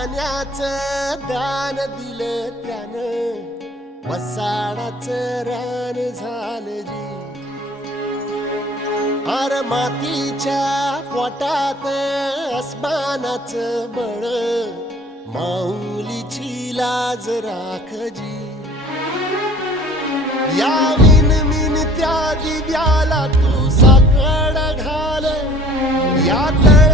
पाण्याचं दान दिलं त्यानं. वसाडाचं रान झालं जी. अर मातीच्या पोटात अस्मानाचं बळ. माऊलीची लाज राखजी या विन मिन त्या दिव्याला तू साकड घाल. यात